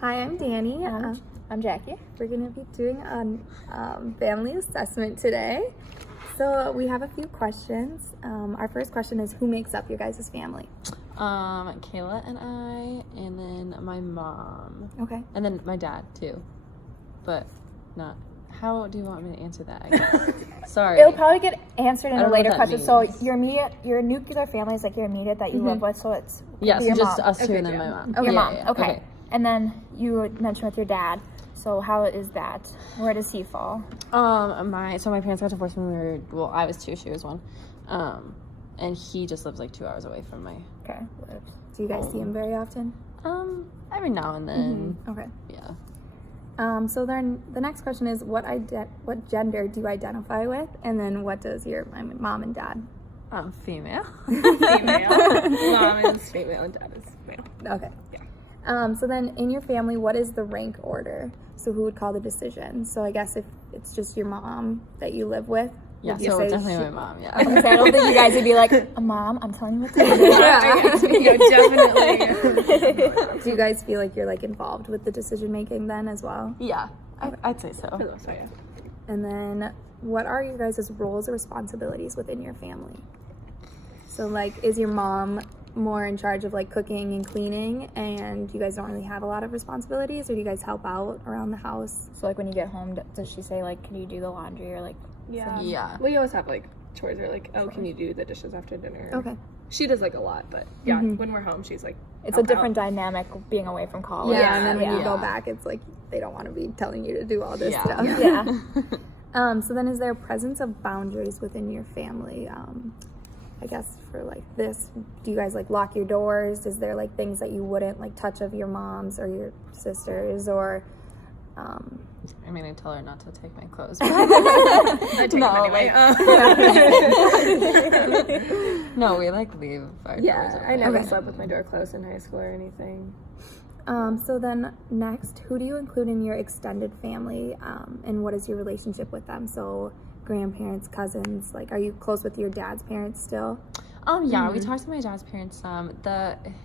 Hi, I'm Danny. I'm Jackie. We're going to be doing a family assessment today. So we have a few questions. Our first question is, who makes up your guys' family? Kayla and I, and then my mom. Okay. And then my dad, too. But not... How do you want me to answer that, I guess? Sorry. It'll probably get answered in a later question. Means. So your nuclear family is like your immediate that you live with, so it's so your just mom. us two and then my mom. Your mom. Yeah. Okay. And then you mentioned with your dad. So how is that? Where does he fall? My parents got divorced when I was 2, she was 1. And he just lives like 2 hours away from my lives. Do you guys see him very often? Every now and then. Okay. Yeah. So then the next question is, what gender do you identify with? And then what does your mom and dad? I'm female. Mom is female and dad is male. Okay. Yeah. So then in your family, what is the rank order? So who would call the decision? So I guess if it's just your mom that you live with. Yeah, so definitely my mom, yeah. I don't think you guys would be like, Mom, I'm telling you what to do. Definitely. Do you guys feel like you're like involved with the decision making then as well? Yeah, I'd say so. For the most part, yeah. And then what are your guys' roles or responsibilities within your family? So like, is your mom more in charge of like cooking and cleaning, and you guys don't really have a lot of responsibilities, or do you guys help out around the house? So like when you get home, does she say like, can you do the laundry or like? Yeah. We always have like chores or like, oh, can you do the dishes after dinner? Okay. She does like a lot, but yeah, when we're home, she's like, It's a different dynamic being away from college. Yeah, and then when you go back, it's like they don't want to be telling you to do all this stuff. Yeah. So then is there a presence of boundaries within your family? I guess for like this, do you guys like lock your doors? Is there like things that you wouldn't like touch of your moms or your sisters, or I mean, I tell her not to take my clothes. I take them anyway. No, we like leave our doors open. I never slept with my door closed in high school or anything. So then next, who do you include in your extended family, and what is your relationship with them? So grandparents, cousins, like, are you close with your dad's parents still? Yeah, we talked to my dad's parents.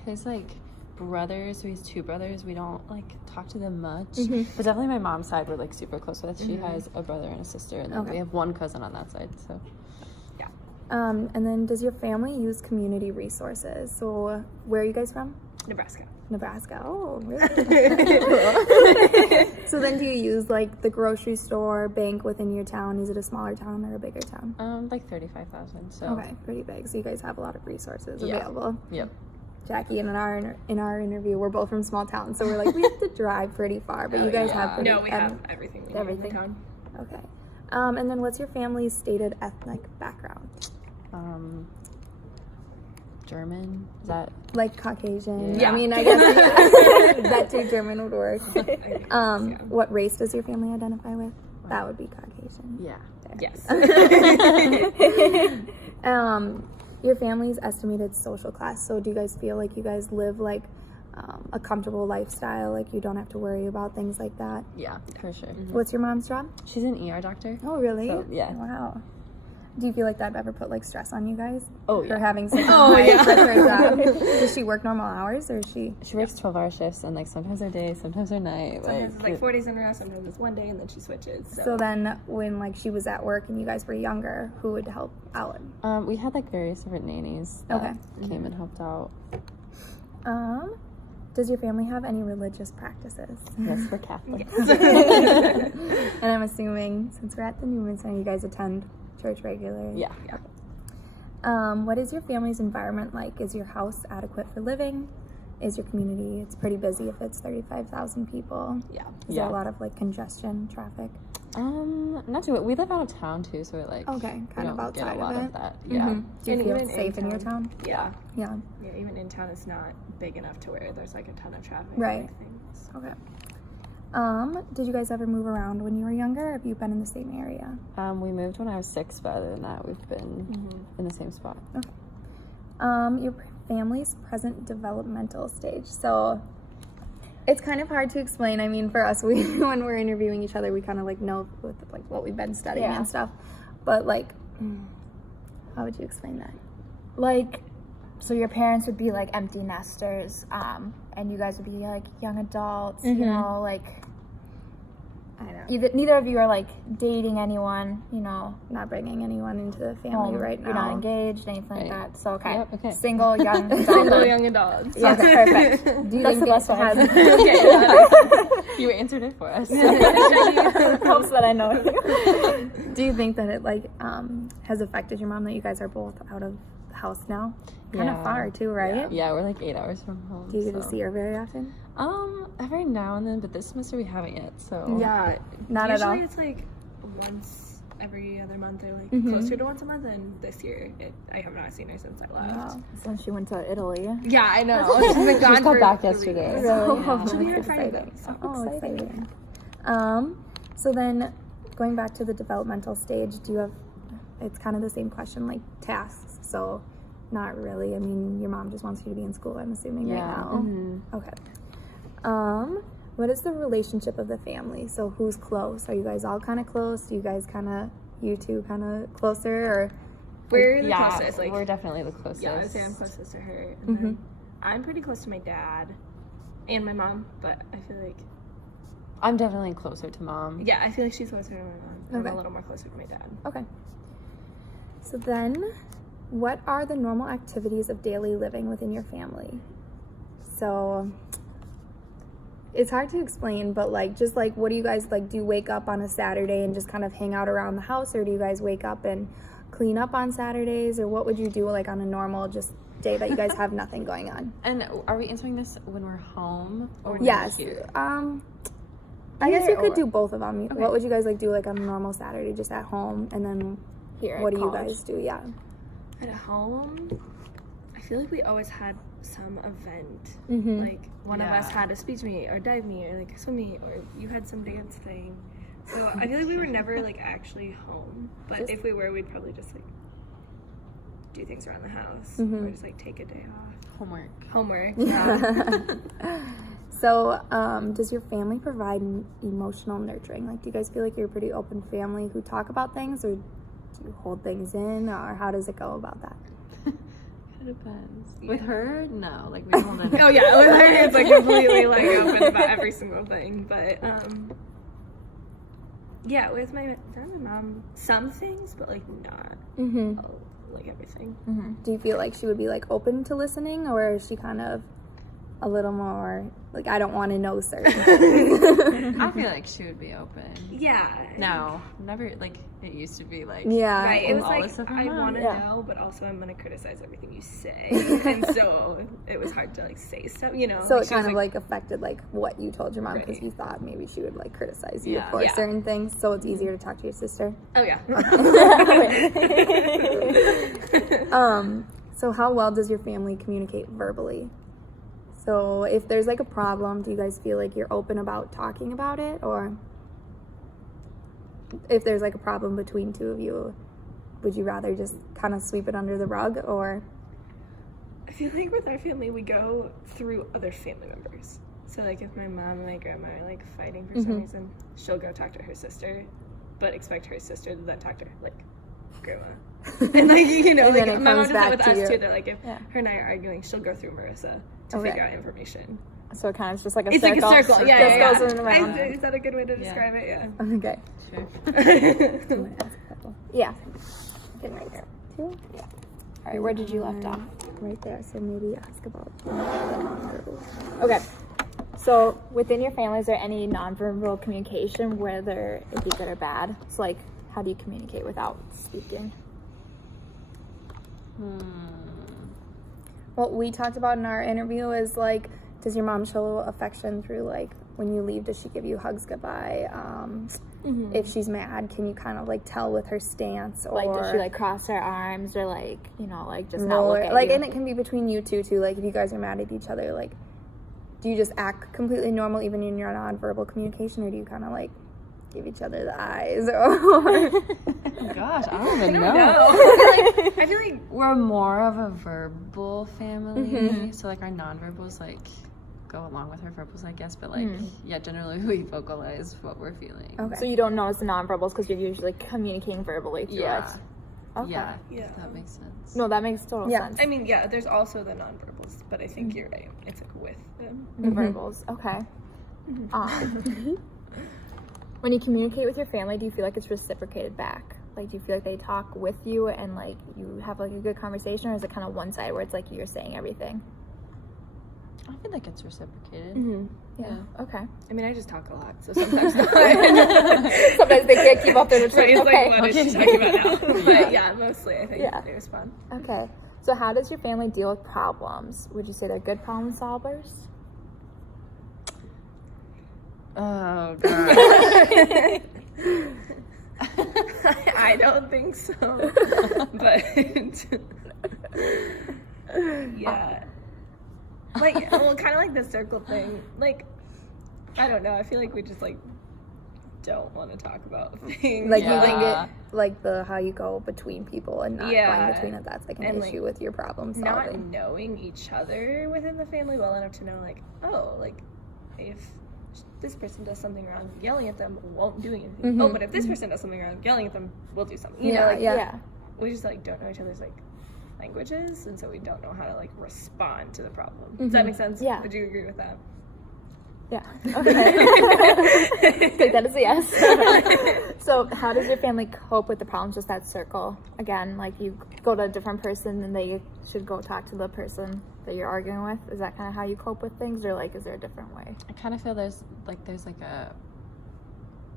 His like brothers, so he's 2 brothers, we don't like talk to them much, but definitely my mom's side we're like super close with. She has a brother and a sister, and then we have 1 cousin on that side, so yeah. And then does your family use community resources? So where are you guys from? Nebraska. Oh, really? So then do you use like the grocery store, bank within your town? Is it a smaller town or a bigger town? Like 35,000, so okay, pretty big. So you guys have a lot of resources available. Yep. Jackie and in our interview, we're both from small towns, so we're like, we have to drive pretty far, but you guys have pretty, we have everything we need in the town. Okay. And then what's your family's stated ethnic background? German, is that like Caucasian? Yeah. I mean, I guess that too, German would work. What race does your family identify with? That would be Caucasian. yeah. Yes. Your family's estimated social class. So do you guys feel like you guys live like a comfortable lifestyle? Like you don't have to worry about things like that? Yeah, for sure. What's your mom's job? She's an ER doctor. Oh, really? So, yeah. Wow. Do you feel like that ever put like stress on you guys? Oh, For yeah. having such a job? Does she work normal hours, or is she? She works 12-hour shifts, and like sometimes they're day, sometimes they're night. Sometimes it's like 4 days in a row, sometimes it's 1 day, and then she switches. So then when like she was at work and you guys were younger, who would help out? We had like various different nannies that came and helped out. Does your family have any religious practices? Yes, we're Catholic. And I'm assuming, since we're at the Newman Center, you guys attend church regularly? Yeah. What is your family's environment like? Is your house adequate for living? Is your community, it's pretty busy if it's 35,000 people? Yeah. Is there a lot of like congestion, traffic? Not too much. We live out of town too, so we're like kind of outside get a lot of it. of that. Yeah. Do you feel even safe in your town? Yeah. Yeah. Yeah, even in town, it's not big enough to where there's like a ton of traffic. Right. And everything, so. Okay. Did you guys ever move around when you were younger, or have you been in the same area? We moved when I was 6, but other than that, we've been in the same spot. Okay. Your family's present developmental stage. So it's kind of hard to explain. I mean, for us, when we're interviewing each other, we kind of like know with like what we've been studying and stuff. But like, how would you explain that? Like, so your parents would be like empty nesters, and you guys would be like young adults, Mhm. you know, like I know. neither of you are like dating anyone, you know, Not bringing anyone into the family home, right now. you're not engaged, anything like Right. that. So okay, Yep, okay. single young Single adult. young adults. Yes, perfect. Do you That's think the best it one. has- Okay. You answered it for us. Hopes that I know you. Do you think that it like has affected your mom that you guys are both out of the house now? Kind of Yeah. far too, right? Yeah, we're like 8 hours from home. Do you get to so. see her very often? Every now and then, but this semester we haven't yet, so. Yeah. Not at all. Usually it's like once every other month or like Mhm. closer to once a month, and this year I have not seen her since I left. Wow. Since she went to Italy. Yeah, I know. She's been gone Just got for back 3 yesterday. weeks. Really? Yeah. She'll be here That's Friday. exciting. So. Oh, exciting. So then going back to the developmental stage, do you have, it's kind of the same question, like tasks. So not really. I mean, your mom just wants you to be in school, I'm assuming right Yeah. now. Mm-hmm. Okay. What is the relationship of the family? So who's close? Are you guys all kind of close? Do you guys kind of, you two kind of closer, or? We're the Yeah, closest. Like, we're definitely the closest. yeah, I would say I'm closest to her. And Mm-hmm. then I'm pretty close to my dad and my mom, but I feel like, I'm definitely closer to mom. yeah, I feel like she's closer to my mom. I'm Okay. a little more closer to my dad. Okay. So then, what are the normal activities of daily living within your family? So, it's hard to explain, but like, just like, what do you guys like? Do you wake up on a Saturday and just kind of hang out around the house, or do you guys wake up and clean up on Saturdays, or what would you do like on a normal just day that you guys have nothing going on? And are we answering this when we're home or when Yes. we're here? I guess you Either could or. do both of them. What would you guys like do like on a normal Saturday, just at home, and then Here what at do you college. guys do? Yeah. At home, I feel like we always had some event. Mm-hmm. Like one of Yeah. us had a speech meet or dive meet or like a swim meet, or you had some dance thing. So I feel like we were never like actually home. But if we were, we'd probably just like do things around the house Mhm. or just like take a day off. Homework. Homework. Yeah. So, does your family provide emotional nurturing? Like, do you guys feel like you're a pretty open family who talk about things, or do you hold things in, or how does it go about that? It depends. With her, no. Like, we don't hold anything. Oh yeah, with her it's like completely like open about every single thing. But yeah, with my dad and mom, some things, but like not Mm-hmm. like everything. Do you feel like she would be like open to listening, or is she kind of a little more like, I don't want to know certain things? I feel like she would be open. Yeah. No, never. Like, it used to be like. Yeah. Right. It And was all like this stuff I I'm want to Yeah. know, but also I'm gonna criticize everything you say, and so it was hard to like say stuff. You know. So like, it she was, kind of like affected like what you told your mom, because Right. you thought maybe she would like criticize you Yeah. for Yeah. certain things. So it's easier to talk to your sister. Oh yeah. So how well does your family communicate verbally? So if there's like a problem, do you guys feel like you're open about talking about it? Or if there's like a problem between two of you, would you rather just kind of sweep it under the rug, or? I feel like with our family, we go through other family members. So like if my mom and my grandma are like fighting for some reason, she'll go talk to her sister, but expect her sister to then talk to her like grandma. And like, you know, And like then it my mom comes does that back with to us you. too. That like if Yeah. her and I are arguing, she'll go through Marissa to Okay. figure out information. So it kind of is just like a It's circle. like a circle. Yeah, Just yeah, goes yeah. in and around. Is that a good way to Yeah. describe it? Yeah. Okay. Sure. Yeah. Getting right there. Two? All right, where did you left off? Right there. So maybe ask about. Okay. So within your family, is there any nonverbal communication, whether it be good or bad? So like, how do you communicate without speaking? What we talked about in our interview is like, does your mom show affection through like when you leave? Does she give you hugs goodbye? If she's mad, can you kind of like tell with her stance, or Like, does she like cross her arms, or like, you know, like just not roll look her- at like, you? and it can be between you two too. Like if you guys are mad at each other, like, do you just act completely normal even in your nonverbal communication, or do you kind of like give each other the eyes? Or Oh gosh, I don't even know. I feel like We're more of a verbal family, so like our nonverbals like go along with our verbals, I guess. But like, yeah, generally we vocalize what we're feeling. Okay. So you don't notice the nonverbals because you're usually communicating verbally through Yeah. it. Okay. Yeah, Yeah. that makes sense. No, that makes total Yeah. sense. I mean, yeah, there's also the nonverbals, but I think you're right. It's like with them. The verbals. Okay. When you communicate with your family, do you feel like it's reciprocated back? Like, do you feel like they talk with you and like you have like a good conversation, or is it kind of one side where it's like you're saying everything? I feel like it's reciprocated. Yeah. Okay. I mean, I just talk a lot, so sometimes not. Sometimes they can't keep up their Right, routine. it's Okay. like, what is she talking about now? But yeah, mostly I think Yeah. they respond. Okay. So how does your family deal with problems? Would you say they're good problem solvers? Oh god. I don't think so. But yeah. Like, well, kind of like the circle thing. Like, I don't know. I feel like we just like don't want to talk about things. Like Yeah. you think it, like the how you go between people and not Yeah. going between it. That's like an And, issue like, with your problem not solving. knowing each other within the family well enough to know, like, oh, like if this person does something wrong, yelling at them won't do anything. Oh, but if this person does something wrong, yelling at them will do something. You know, like, Yeah. we just like don't know each other's like languages, and so we don't know how to like respond to the problem. Does Mm-hmm. that make sense? Yeah. Would you agree with that? Yeah. Okay. Take that as a yes. So how does your family cope with the problems with that circle? Again, like you go to a different person and they should go talk to the person that you're arguing with. Is that kind of how you cope with things, or like is there a different way? I kind of feel there's like a.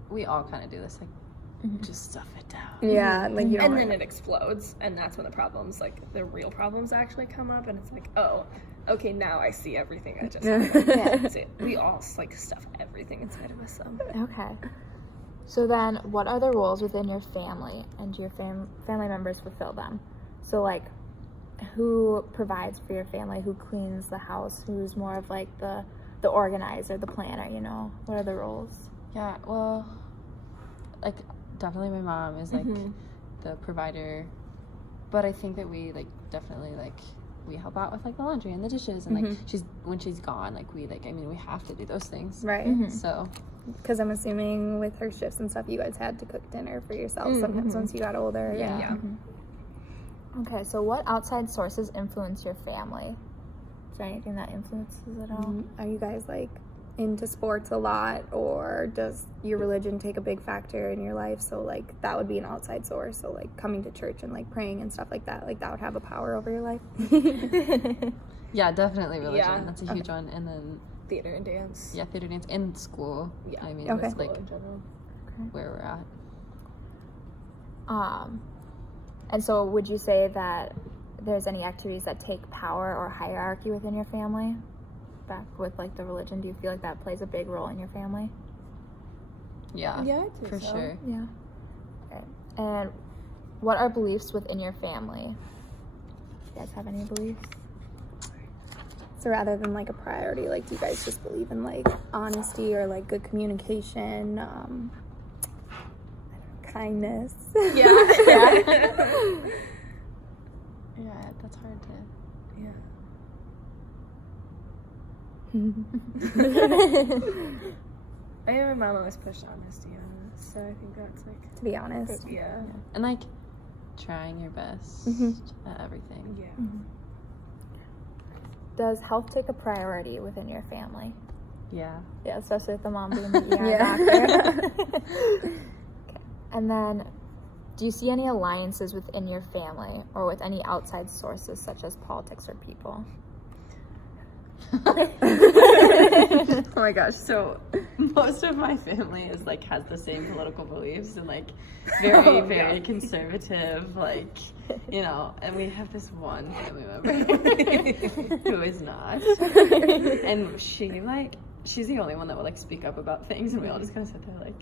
We all kind of do this, like just stuff it down. Yeah, like you don't And want then it explodes, and that's when the problems, like the real problems, actually come up, and it's like, oh, okay, now I see everything I just happened. So we all like stuff everything inside of us. So. Okay. So then, what are the roles within your family, and do your family members fulfill them? So like, who provides for your family? Who cleans the house? Who's more of like the organizer, the planner? You know, what are the roles? Yeah, well, like definitely my mom is like the provider, but I think that we like definitely like we help out with like the laundry and the dishes, and like when she's gone, like we like, I mean, we have to do those things, right. So Because I'm assuming with her shifts and stuff, you guys had to cook dinner for yourself sometimes once you got older. yeah. Okay, so what outside sources influence your family? Is there anything that influences it all? Are you guys like into sports a lot, or does your religion take a big factor in your life? So like that would be an outside source. So like coming to church and like praying and stuff like that would have a power over your life. Yeah, definitely religion. Yeah. That's a huge one, and then Theater and dance. yeah, theater, dance, and school. Yeah. I mean, Okay. with like In general. where we're at. And so would you say that there's any activities that take power or hierarchy within your family? Back with like the religion, do you feel like that plays a big role in your family? Yeah, Yeah, I'd say for so. sure. Yeah. Okay. And what are beliefs within your family? You guys have any beliefs? So rather than like a priority, like do you guys just believe in like honesty or like good communication, kindness? Yeah. Yeah, that's hard to. Yeah. I know my mom always pushed honesty on us, so I think that's like, To be honest. yeah. And like trying your best at everything. Yeah. Does health take a priority within your family? Yeah. Yeah, especially with the mom being the ER Yeah. doctor. Okay. And then, do you see any alliances within your family or with any outside sources such as politics or people? Oh my gosh, so most of my family is like has the same political beliefs and like very conservative, like, you know, and we have this one family member who is not, and she's the only one that will like speak up about things, and we all just kind of sit there like,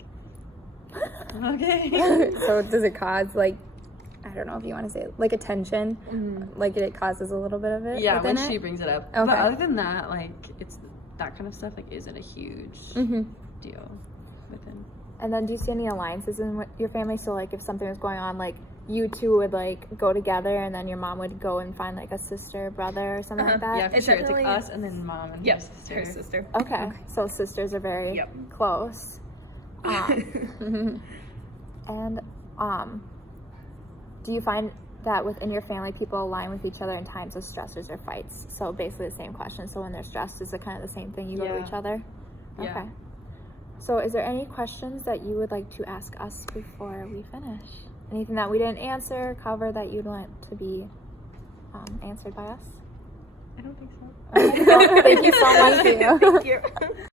okay. So does it cause like, I don't know if you want to say it, like attention, like it causes a little bit of it? Yeah, when within she it? brings it up. Okay. But other than that, like it's that kind of stuff like isn't a huge deal within. And then, do you see any alliances in your family? So, like, if something was going on, like, you two would, like, go together, and then your mom would go and find, like, a sister, brother, or something like that? Yeah, for It's sure. It's like definitely- us and then mom and Yep, her her sister. Okay. So, sisters are very Yep. close. And, do you find that within your family people align with each other in times of stressors or fights? So basically the same question. So when they're stressed, is it kind of the same thing? You go to each other? Yeah. Okay. So is there any questions that you would like to ask us before we finish? Anything that we didn't answer, cover that you'd want to be answered by us? I don't think so. Okay. Well, thank you so much. Thank you.